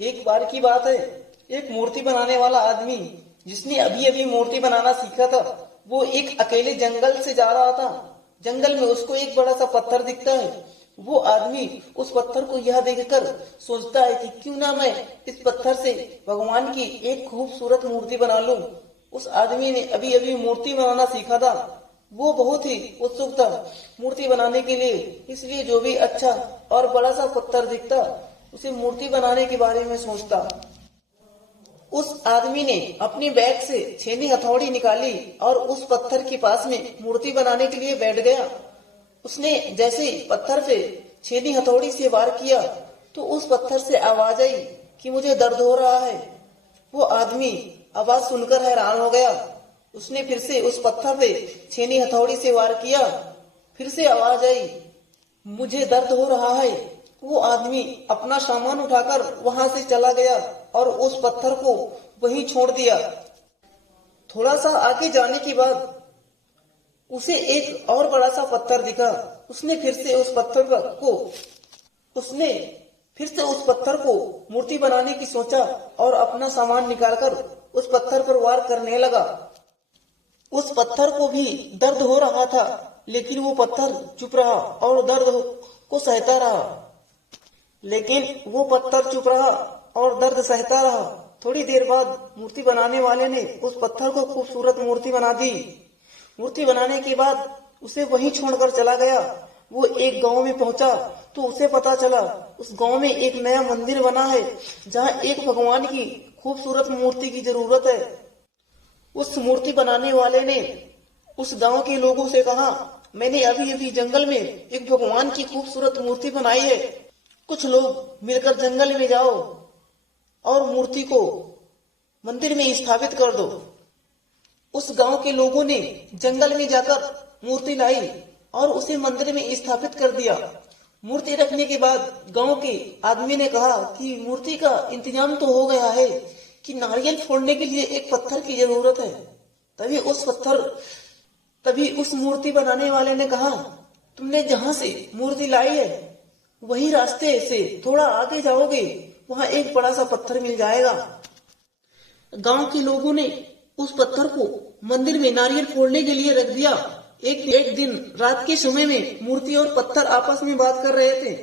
एक बार की बात है, एक मूर्ति बनाने वाला आदमी जिसने अभी अभी मूर्ति बनाना सीखा था, वो एक अकेले जंगल से जा रहा था। जंगल में उसको एक बड़ा सा पत्थर दिखता है। वो आदमी उस पत्थर को यह देखकर सोचता है कि क्यों ना मैं इस पत्थर से भगवान की एक खूबसूरत मूर्ति बना लूं। उस आदमी ने अभी अभी मूर्ति बनाना सीखा था। वो बहुत ही उत्सुक था मूर्ति बनाने के लिए, इसलिए जो भी अच्छा और बड़ा सा पत्थर दिखता उसे मूर्ति बनाने के बारे में सोचता। उस आदमी ने अपनी बैग से छेनी हथौड़ी निकाली और उस पत्थर के पास में मूर्ति बनाने के लिए बैठ गया। उसने जैसे ही पत्थर पे छेनी हथौड़ी से वार किया तो उस पत्थर से आवाज आई कि मुझे दर्द हो रहा है। वो आदमी आवाज सुनकर हैरान हो गया। उसने फिर से उस पत्थर पे छेनी हथौड़ी से वार किया। फिर से आवाज आई, मुझे दर्द हो रहा है। वो आदमी अपना सामान उठाकर वहां से चला गया और उस पत्थर को वहीं छोड़ दिया। थोड़ा सा आगे जाने के बाद उसे एक और बड़ा सा पत्थर दिखा। उसने फिर से उस पत्थर को मूर्ति बनाने की सोचा और अपना सामान निकालकर उस पत्थर पर वार करने लगा। उस पत्थर को भी दर्द हो रहा था, लेकिन वो पत्थर चुप रहा और दर्द को सहता रहा। थोड़ी देर बाद मूर्ति बनाने वाले ने उस पत्थर को खूबसूरत मूर्ति बना दी। मूर्ति बनाने के बाद उसे वहीं छोड़कर चला गया। वो एक गांव में पहुंचा तो उसे पता चला उस गांव में एक नया मंदिर बना है जहां एक भगवान की खूबसूरत मूर्ति की जरूरत है। उस मूर्ति बनाने वाले ने उस गांव के लोगों से कहा, मैंने अभी अभी जंगल में एक भगवान की खूबसूरत मूर्ति बनाई है। कुछ लोग मिलकर जंगल में जाओ और मूर्ति को मंदिर में स्थापित कर दो। उस गांव के लोगों ने जंगल में जाकर मूर्ति लाई और उसे मंदिर में स्थापित कर दिया। मूर्ति रखने के बाद गांव के आदमी ने कहा कि मूर्ति का इंतजाम तो हो गया है कि नारियल फोड़ने के लिए एक पत्थर की जरूरत है। तभी उस मूर्ति बनाने वाले ने कहा, तुमने जहां से मूर्ति लाई है वही रास्ते से थोड़ा आगे जाओगे, वहां एक बड़ा सा पत्थर मिल जाएगा। गांव के लोगों ने उस पत्थर को मंदिर में नारियल फोड़ने के लिए रख दिया। एक दिन रात के समय में मूर्ति और पत्थर आपस में बात कर रहे थे।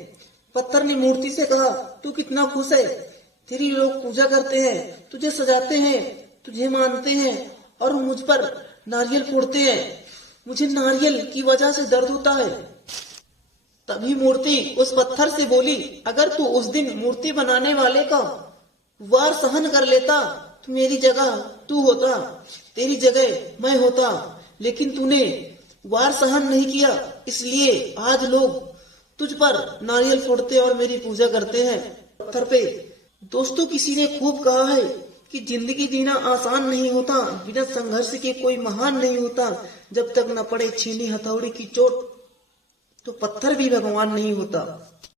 पत्थर ने मूर्ति से कहा, तू कितना खुश है, तेरी लोग पूजा करते हैं, तुझे सजाते हैं, तुझे मानते हैं और मुझ पर नारियल फोड़ते हैं। मुझे नारियल की वजह से दर्द होता है। तभी मूर्ति उस पत्थर से बोली, अगर तू उस दिन मूर्ति बनाने वाले का वार सहन कर लेता तो मेरी जगह तू होता, तेरी जगह मैं होता, लेकिन तूने वार सहन नहीं किया, इसलिए आज लोग तुझ पर नारियल फोड़ते और मेरी पूजा करते हैं पत्थर पे। दोस्तों, किसी ने खूब कहा है कि जिंदगी जीना आसान नहीं होता, बिना संघर्ष के कोई महान नहीं होता। जब तक न पड़े छीनी हथौड़ी की चोट तो पत्थर भी भगवान नहीं होता।